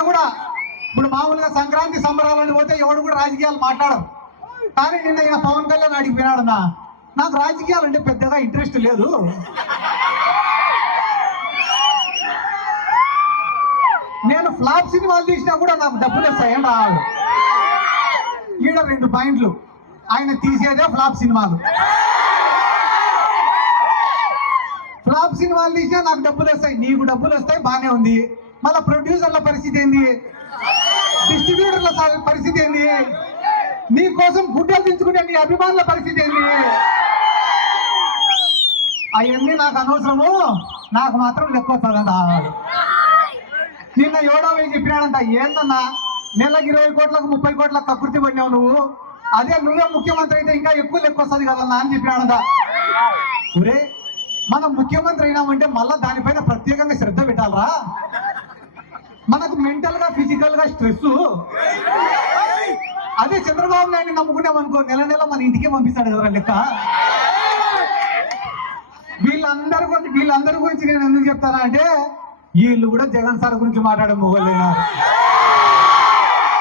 ఆయన కూడా ఇప్పుడు మామూలుగా సంక్రాంతి సంబరాలను పోతే ఎవడు కూడా రాజకీయాలు మాట్లాడరు. కానీ నిన్న ఈయన పవన్ కళ్యాణ్ అడిగిపోయినాడన్నా, నాకు రాజకీయాలు అంటే పెద్దగా ఇంట్రెస్ట్ లేదు, నేను ఫ్లాప్ సినిమాలు తీసినా కూడా నాకు డబ్బులు వస్తాయని రావాలి. ఈడ 2 పాయింట్లు, ఆయన తీసేదే ఫ్లాప్ సినిమాలు. ఫ్లాప్ సినిమాలు తీసినా నాకు డబ్బులు వస్తాయి, నీకు డబ్బులు వస్తాయి, బానే ఉంది. మళ్ళీ ప్రొడ్యూసర్ల పరిస్థితి ఏంది, డిస్ట్రిబ్యూటర్ల పరిస్థితి ఏంది, నీ కోసం గుడ్డలు దించుకునే నీ అభిమానుల పరిస్థితి ఏంది? అవన్నీ నాకు అనవసరము, నాకు మాత్రం లెక్క వస్తుందంట. నిన్న ఎవడో చెప్పినాడంట, ఏందన్నా నెలకు 20 కోట్లకు 30 కోట్లకు కకృతి పడినావు నువ్వు, అదే నువ్వే ముఖ్యమంత్రి అయితే ఇంకా ఎక్కువ లెక్క వస్తుంది కదన్నా అని చెప్పినాడంట. ఒరే, మనం ముఖ్యమంత్రి అయినామంటే మళ్ళా దానిపైన ప్రత్యేకంగా శ్రద్ధ పెట్టాలరా. మనకు మెంటల్ గా ఫిజికల్ గా స్ట్రెస్. అదే చంద్రబాబు నాయుడు నమ్ముకున్నామనుకో, నెల నెల మన ఇంటికే పంపిస్తాడు కదా లెక్క. వీళ్ళందరి గురించి నేను ఎందుకు చెప్తానా అంటే, వీళ్ళు కూడా జగన్ సార్ గురించి మాట్లాడే మొగలైనా.